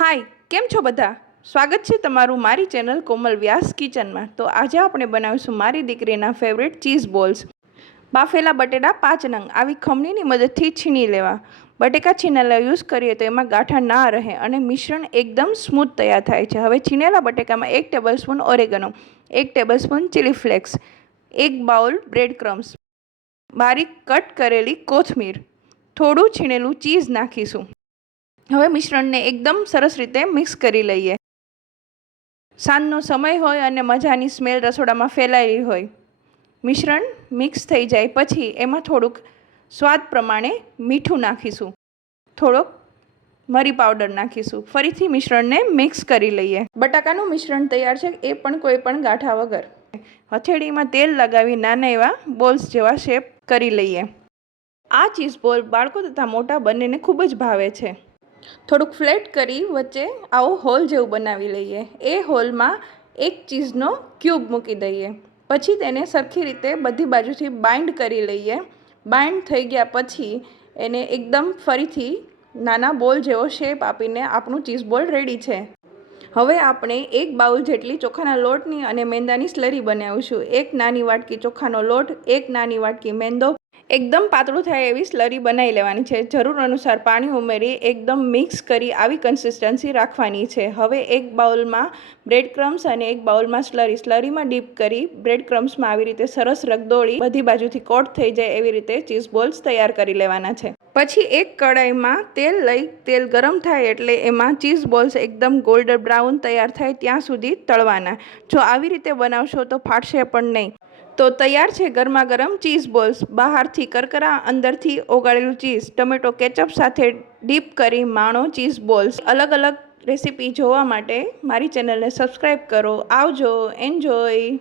હાય, કેમ છો બધા? સ્વાગત છે તમારું મારી ચેનલ કોમલ વ્યાસ કિચનમાં. તો આજે આપણે બનાવીશું મારી દીકરીના ફેવરેટ ચીઝ બોલ્સ. બાફેલા બટેટા 5 નંગ આવી ખમણીની મદદથી છીણી લેવા. બટેકા છીણેલા યુઝ કરીએ તો એમાં ગાંઠા ના રહે અને મિશ્રણ એકદમ સ્મૂથ તૈયાર થાય છે. હવે છીણેલા બટેકામાં 1 tablespoon oregano, 1 tablespoon chilli flakes, 1 bowl bread crumbs, બારીક કટ કરેલી કોથમીર, થોડું છીણેલું ચીઝ નાખીશું. હવે મિશ્રણને એકદમ સરસ રીતે મિક્સ કરી લઈએ. સાંજનો સમય હોય અને મજાની સ્મેલ રસોડામાં ફેલાયેલી હોય. મિશ્રણ મિક્સ થઈ જાય પછી એમાં થોડુંક સ્વાદ પ્રમાણે મીઠું નાખીશું, થોડોક મરી પાવડર નાખીશું. ફરીથી મિશ્રણને મિક્સ કરી લઈએ. બટાકાનું મિશ્રણ તૈયાર છે, એ પણ કોઈ પણ ગાંઠા વગર. હથેળીમાં તેલ લગાવી નાના એવા બોલ્સ જેવા શેપ કરી લઈએ. આ ચીઝ બોલ બાળકો તથા મોટા બંનેને ખૂબ જ ભાવે છે. થોડુંક ફ્લેટ કરી વચ્ચે આવો હોલ જેવું બનાવી લઈએ. એ હોલમાં એક ચીઝનો ક્યુબ મૂકી દઈએ. પછી તેને સરખી રીતે બધી બાજુથી બાઇન્ડ કરી લઈએ. બાઇન્ડ થઈ ગયા પછી એને એકદમ ફરીથી નાના બોલ જેવો શેપ આપીને આપણું ચીઝ બોલ રેડી છે. હવે આપણે 1 બાઉલ જેટલી ચોખાના લોટની અને મેંદાની સ્લરી બનાવીશું. 1 નાની વાટકી ચોખાનો લોટ, 1 નાની વાટકી મેંદો, એકદમ પાતળું થાય એવી સ્લરી બનાવી લેવાની છે. જરૂર અનુસાર પાણી ઉમેરી એકદમ મિક્સ કરી આવી કન્સિસ્ટન્સી રાખવાની છે. હવે 1 બાઉલમાં બ્રેડ ક્રમ્સ અને 1 બાઉલમાં સ્લરીમાં ડીપ કરી બ્રેડ ક્રમ્સમાં આવી રીતે સરસ રગદોળી બધી બાજુથી કોટ થઈ જાય એવી રીતે ચીઝ બોલ્સ તૈયાર કરી લેવાના છે. પછી એક કડાઈમાં તેલ લઈ તેલ ગરમ થાય એટલે એમાં ચીઝ બોલ્સ એકદમ ગોલ્ડન બ્રાઉન તૈયાર થાય ત્યાં સુધી તળવાના. જો આવી રીતે બનાવશો તો ફાટશે પણ નહીં. તો તૈયાર છે ગરમા ગરમ ચીઝ બોલ્સ. બહારથી કરકરા, અંદરથી ઓગાળેલું ચીઝ. ટમેટો કેચઅપ સાથે ડીપ કરી માણો ચીઝ બોલ્સ. અલગ અલગ રેસીપી જોવા માટે મારી ચેનલને સબસ્ક્રાઈબ કરો. આવજો, એન્જોય.